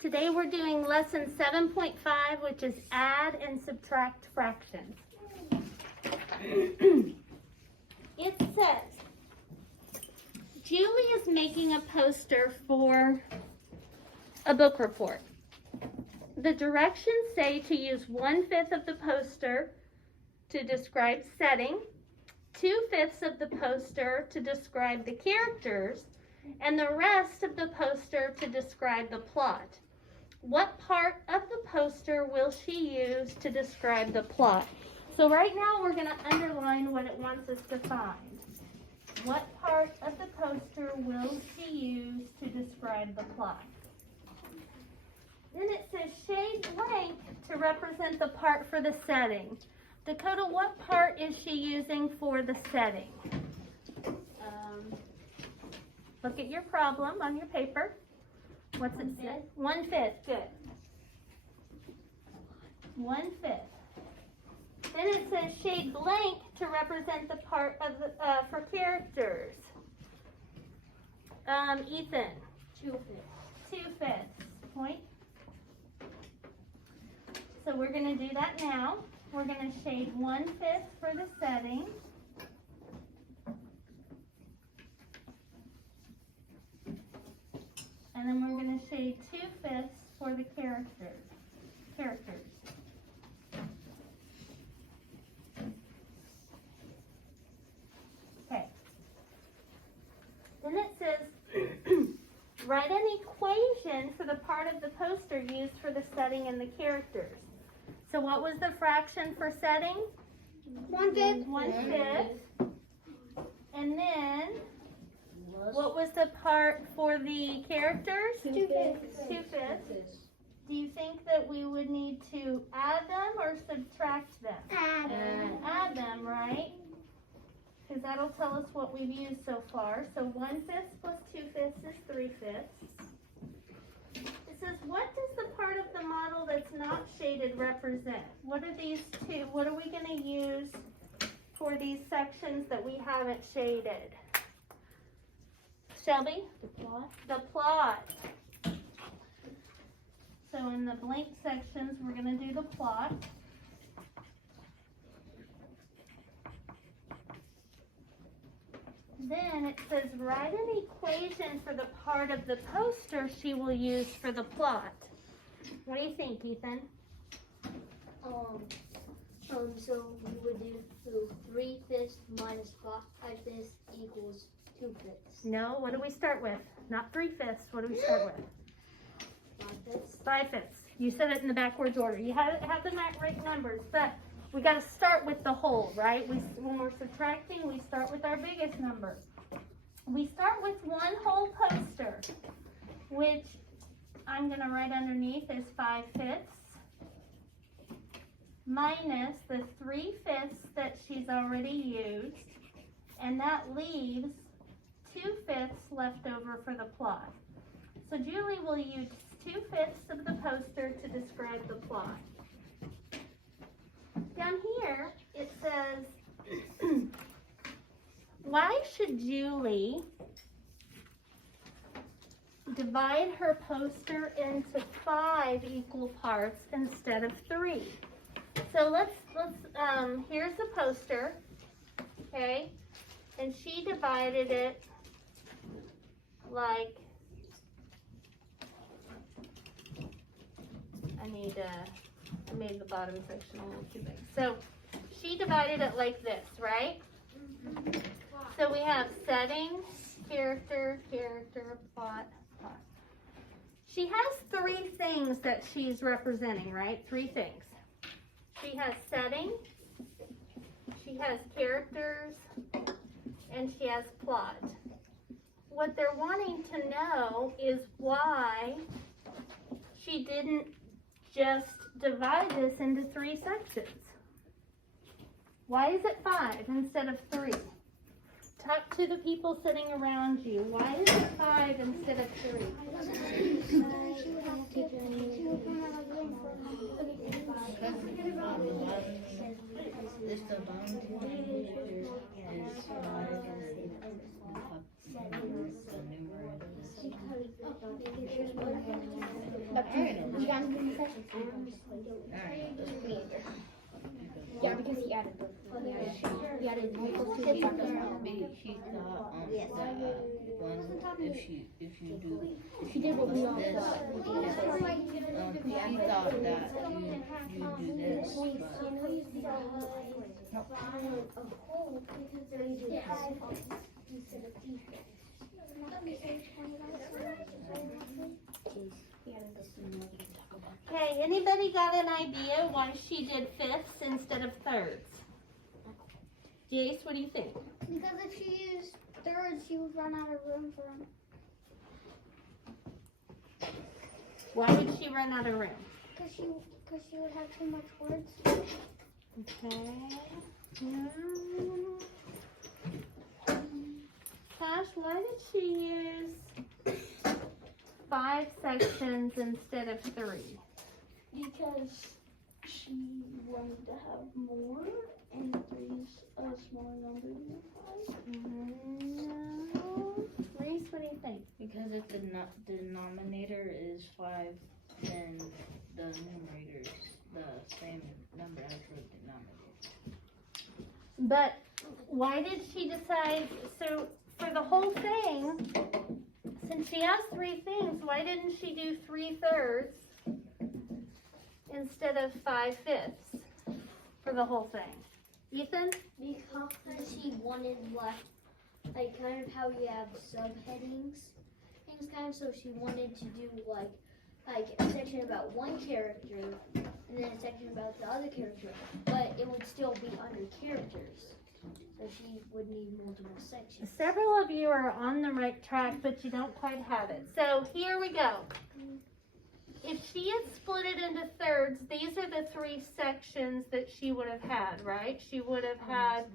Today we're doing lesson 7.5, which is add and subtract fractions. It says, Julie is making a poster for a book report. The directions say to use 1/5 of the poster to describe setting, 2/5 of the poster to describe the characters, and the rest of the poster to describe the plot. What part of the poster will she use to describe the plot? So right now we're going to underline what it wants us to find. What part of the poster will she use to describe the plot? Then it says shade blank to represent the part for the setting. Dakota, what part is she using for the setting? Look at your problem on your paper. What's it say? 1/5. Good. 1/5. Then it says shade blank to represent the part of the for characters. Ethan. 2/5. 2/5. Point. So we're going to do that now. We're going to shade 1/5 for the setting. And then we're going to shade 2/5 for the characters. Okay. Then it says, write an equation for the part of the poster used for the setting and the characters. So what was the fraction for setting? 1/5. 1/5. And then, what was the part for the characters? 2/5. 2/5. Do you think that we would need to add them or subtract them? Add them, right? Because that'll tell us what we've used so far. So 1/5 plus 2/5 is 3/5. It says, what does the part of the model that's not shaded represent? What are these two? What are we going to use for these sections that we haven't shaded? Shelby? The plot. The plot. So in the blank sections, we're going to do the plot. Then it says, write an equation for the part of the poster she will use for the plot. What do you think, Ethan? So we would do 3/5 minus 5/5 equals 2/5. No, what do we start with? Not 3/5. What do we start with? 5/5. 5/5. You said it in the backwards order. You have the right numbers, but we got to start with the whole, right? When we're subtracting, we start with our biggest number. We start with one whole poster, which I'm going to write underneath is 5/5 minus the 3/5 that she's already used, and that leaves 2/5 left over for the plot. So Julie will use 2/5 of the poster to describe the plot. Down here, it says, why should Julie divide her poster into 5 equal parts instead of 3? So here's the poster, okay? And she divided it like, I made the bottom section a little too big. So she divided it like this, right? So we have setting, character, plot. She has 3 things that she's representing, right? 3 things. She has setting, she has characters, and she has plot. What they're wanting to know is why she didn't just divide this into 3 sections. Why is it 5 instead of 3? Talk to the people sitting around you. Why is it 5 instead of 3? Up to you. You guys can sections. Alright, let's put it. Yeah, because he added the. He added equals to. He thought that if you do He did what we all this, thought. he thought that you do this, but Okay, anybody got an idea why she did fifths instead of thirds? Jace, what do you think? Because if she used thirds, she would run out of room for them. Why would she run out of room? Because she would have too much words. Okay. Cash, why did she use 5 sections instead of 3? Because she wanted to have more, and 3's a smaller number than 5. No. Reese, what do you think? because if the denominator is 5, then the numerator is the same number as the denominator. But why did she decide, so for the whole thing, since she has 3 things, why didn't she do 3/3 instead of 5/5 for the whole thing? Ethan? Because she wanted like kind of how you have subheadings, things kind of. So she wanted to do like a section about one character and then a section about the other character, but it would still be under characters. So she would need multiple sections. Several of you are on the right track, but you don't quite have it. So here we go. If she had split it into thirds, these are the 3 sections that she would have had, right? She would have had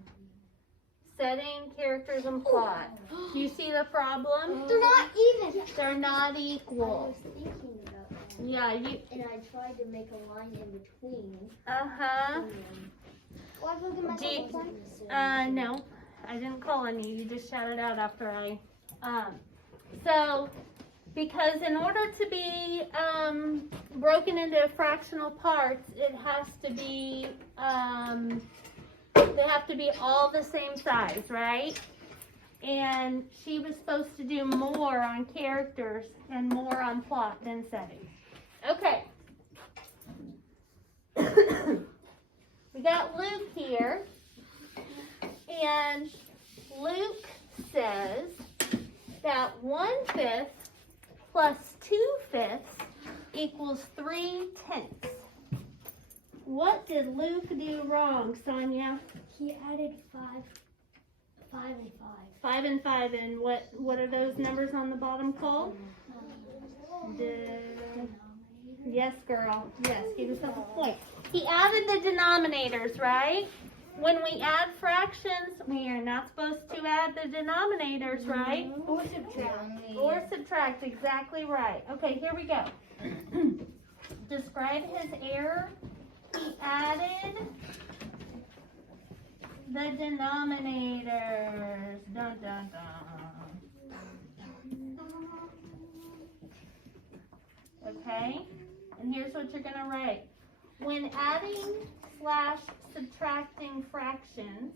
setting, characters, and plot. Do you see the problem? They're not even. They're not I equal. was thinking about that. Yeah, you, And I tried to make a line in between. uh-huh. Why look at my Do you- no, I didn't call on you. You just shouted out after I, so, because in order to be, broken into fractional parts, it has to be, they have to be all the same size, right? And she was supposed to do more on characters and more on plot than setting. Okay. We got Luke here, and Luke says that 1/5 plus 2/5 equals 3/10. What did Luke do wrong, Sonia? He added 5 and 5. 5 and 5, and what are those numbers on the bottom called? Yes, girl. Yes, give yourself a point. He added the denominators, right? When we add fractions, we are not supposed to add the denominators, right? Or subtract. Or subtract, exactly right. Okay, here we go. Describe his error. He added the denominators. Dun, dun, dun. Okay? And here's what you're going to write. When adding / subtracting fractions,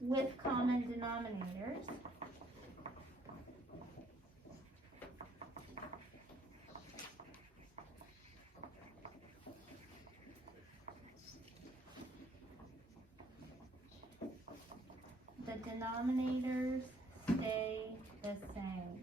with common denominators, the denominators stay the same.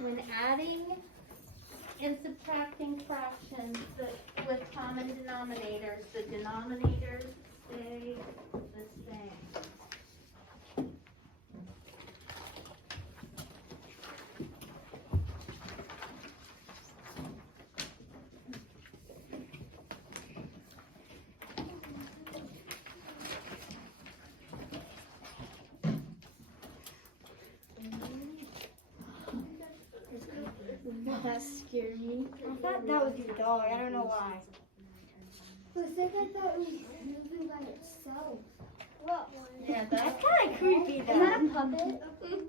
When adding and subtracting fractions with common denominators, the denominators stay the same. That scared me. I thought that was your dog. I don't know why. But I thought it was moving by itself. What one? Yeah, That's kind of creepy Is though. that a puppet?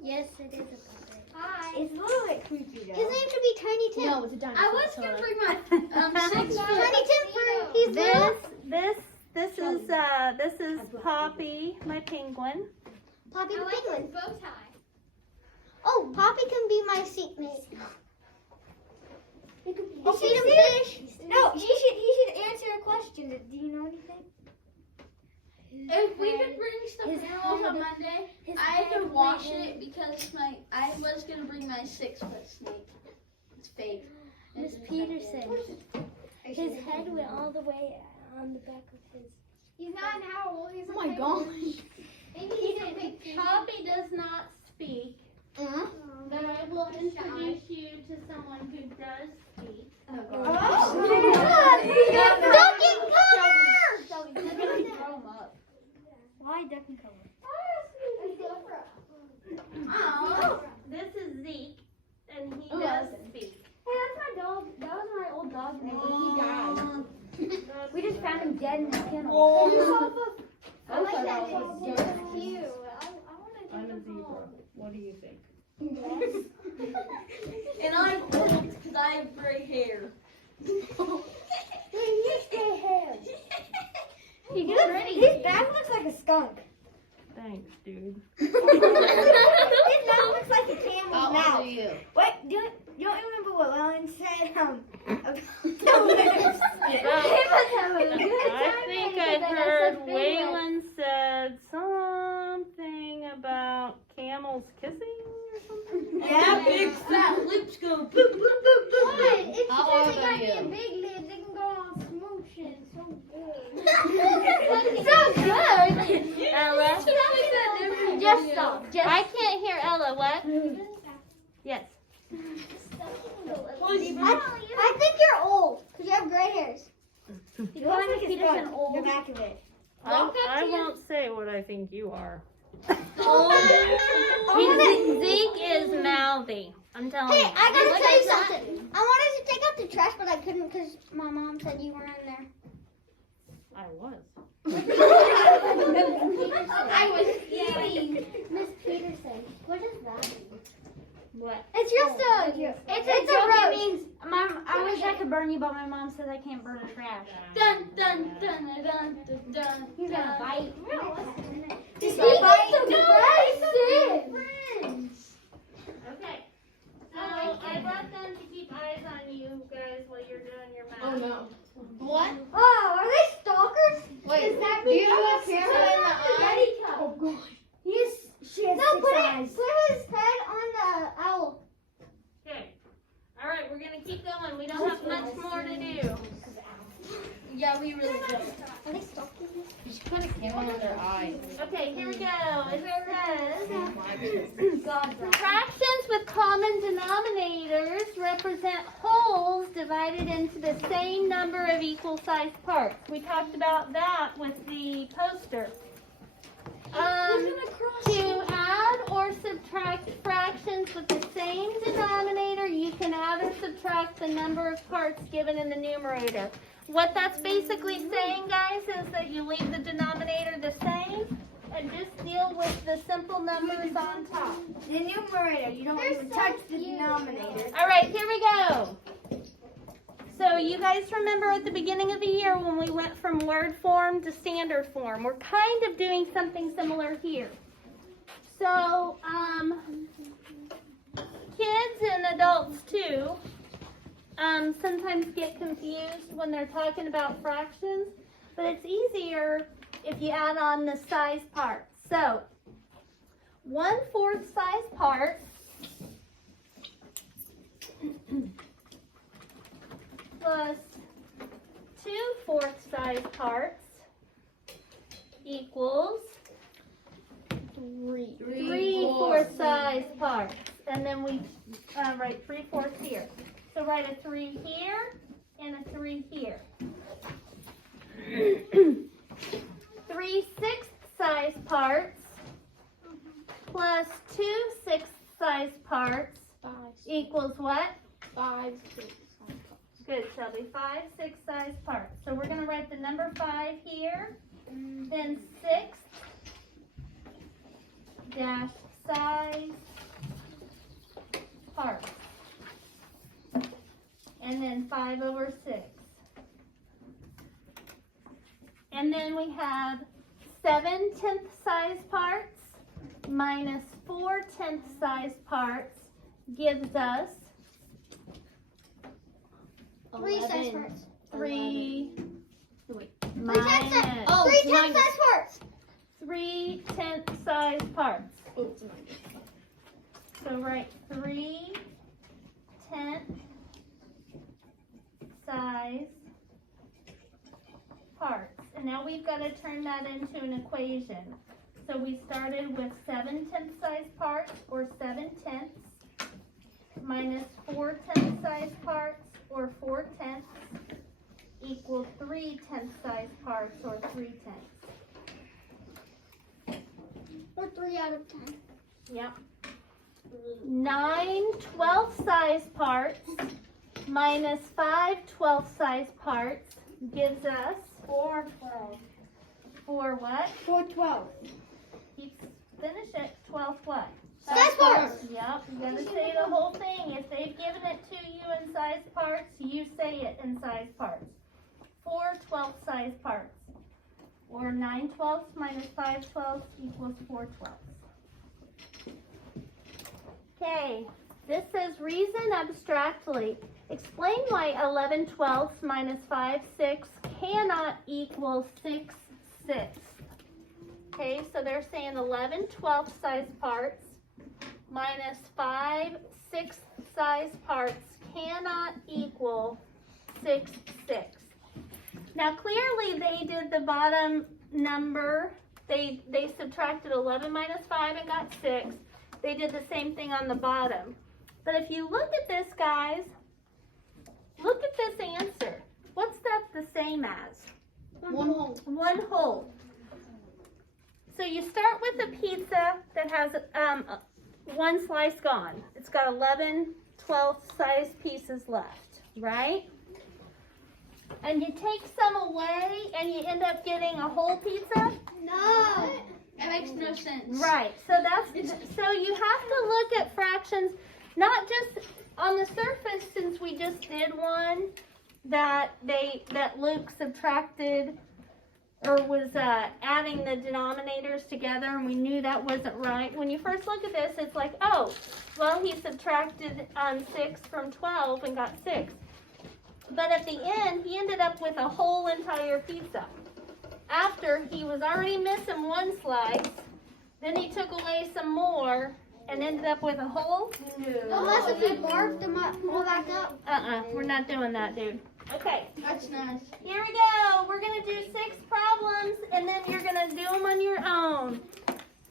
Yes, it is a puppet. Hi. It's a little bit creepy though. His name should be Tiny Tim. No, it's a dinosaur. I was gonna bring my 6 Tiny Tim for he's little. This is Poppy, my penguin. Poppy the penguin. Bow tie. Oh, Poppy can be my seatmate. You feed him fish. No, he should answer a question. Do you know anything? If we could bring stuffed animals on Monday, I could wash it because I was gonna bring my 6-foot snake. It's fake. Miss Peterson. His head went all the way on the back of his. He's not an owl. He's Oh my gosh. Maybe he's a big Poppy does not speak, but I will introduce you to someone who does speak. Duck and cover! They're gonna throw 'em up. Why duck and cover? This is Zeke, and he Who does is it? speak. Hey, that's my dog. That was my old dog's name, but he died. We just found him dead in the kennel. I like that name. was It's cute. I'm a zebra. What do you think? And I'm old because I have gray hair. His back looks like a skunk. Thanks, dude. His mouth looks like a camel's How old mouth. are you? Wait, you don't remember what Lellen said? I think I heard Waylon said something about camels kissing or something. Yeah. Big fat lips go boop, boop, boop, boop. It's How because old they are got me a you? big lid. They can go on smooching. So good. So good. Ella? Just stop. I can't hear Ella. What? Yes. I think you're old because you have gray hairs. He's going like a skunk. The back of it. I won't say what I think you are. Oh. Zeke is mouthy. I'm telling Hey, you. I gotta tell you something. I wanted to take out the trash, but I couldn't because my mom said you weren't in there. I was. I was eating. Miss Peterson. What is that? What? It's just It's a joke. roast. It means, Mom, I wish I could burn you, but my mom says I can't burn the trash. Dun dun dun dun dun dun. He's gonna bite. Just Okay. So I brought them to keep eyes on you guys while you're doing your math. Oh no. What? Oh, are they stalkers? Wait, Is that do you because have a camera in the eye? Oh god. She has No, 6 put eyes. his head on the owl. Okay. All right, we're gonna keep going. We don't have much more to do. Yeah, we really don't. Are they stalking us? You should put a camera in their eye. Okay, here we go. It says fractions with common denominators represent wholes divided into the same number of equal-sized parts. We talked about that with the poster. To add or subtract fractions with the same denominator, you can add or subtract the number of parts given in the numerator. What that's basically saying, guys, is that you leave the denominator the same and just deal with the simple numbers on top. The numerator, you don't even touch the denominator. All right, here we go. So you guys remember at the beginning of the year when we went from word form to standard form? We're kind of doing something similar here. So, kids and adults too sometimes get confused when they're talking about fractions, but it's easier if you add on the size parts. So, 1/4 size part plus 2/4 size parts equals 3/4 size parts. And then we write 3/4 here. So write a 3 here and a 3 here. 3/6 size parts plus 2/6 size parts equals what? 5, 6. Good, Shelby. 5 6-size parts. So we're going to write the number 5 here. Then 6 dash size parts. And then 5 over 6. And then we have 7 tenth size parts minus 4 tenth size parts gives us 3 size parts. 3 3 tenth size. minus 3 tenth size parts. 3 tenth size parts. So write 3 tenth size parts. And now we've got to turn that into an equation. So we started with 7 tenth size parts, or 7 tenths, minus 4 tenth size parts, or 4 tenths, equals 3 tenth size parts, or 3 tenths. Or 3 out of 10. Yep. 9 12th size parts minus 5 12th size parts gives us 4 12. 4 what? 4 12. Finish it. 12 what? Size parts. Yep. You gotta say the whole thing. If they've given it to you in size parts, you say it in size parts. 4 12th size parts. Or 9 12ths minus 5 12ths equals 4 12ths. Okay, this says reason abstractly. Explain why 11 12ths minus 5 6 cannot equal 6 6. Okay, so they're saying 11 12th size parts minus 5 6 size parts cannot equal 6 6. Now clearly they did the bottom number. They subtracted 11 minus 5 and got 6. They did the same thing on the bottom. But if you look at this, guys, look at this answer. What's that the same as? 1 whole. 1 whole. So you start with a pizza that has 1 slice gone. It's got 11 12th size pieces left, right? And you take some away and you end up getting a whole pizza? No. That makes no sense. Right. So so you have to look at fractions not just on the surface, since we just did one that Luke subtracted or was adding the denominators together, and we knew that wasn't right. When you first look at this, it's like, oh, well, he subtracted 6 from 12 and got 6. But at the end, he ended up with a whole entire pizza. After he was already missing 1 slice, then he took away some more and ended up with a whole. Unless if you barfed them up, all back up. We're not doing that, dude. Okay, That's nice. here we go. We're gonna do 6 problems, and then you're gonna do them on your own.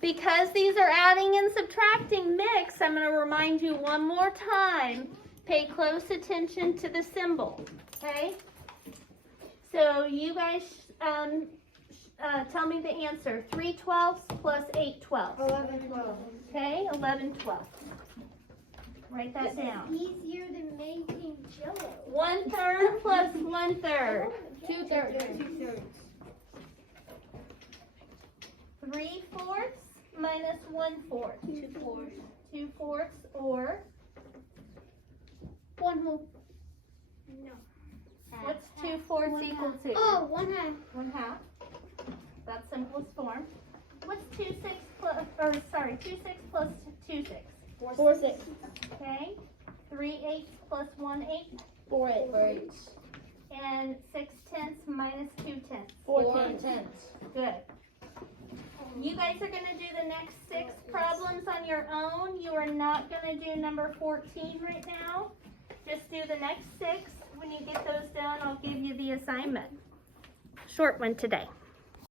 Because these are adding and subtracting mix, I'm gonna remind you one more time. Pay close attention to the symbol, okay? So you guys tell me the answer. 3 12ths plus 8 12ths. 11 12. Okay, 11 12ths. Write that down. Easier than making jello. 1/3 plus 1/3. 2/3. 3/4 minus 1/4. 2/4. 2/4 or 1 whole. what's 2/4 equal to? Oh, 1/2. 1/2. That's simplest form. What's 2 6 plus, or sorry, 2 6 plus 2 6? 4 6. Okay. 3 8 plus 1 8. 4 8. And 6 tenths minus 2 tenths. 4 tenths. Good. You guys are going to do the next 6 problems on your own. You are not going to do number 14 right now. Just do the next 6. When you get those done, I'll give you the assignment. Short one today.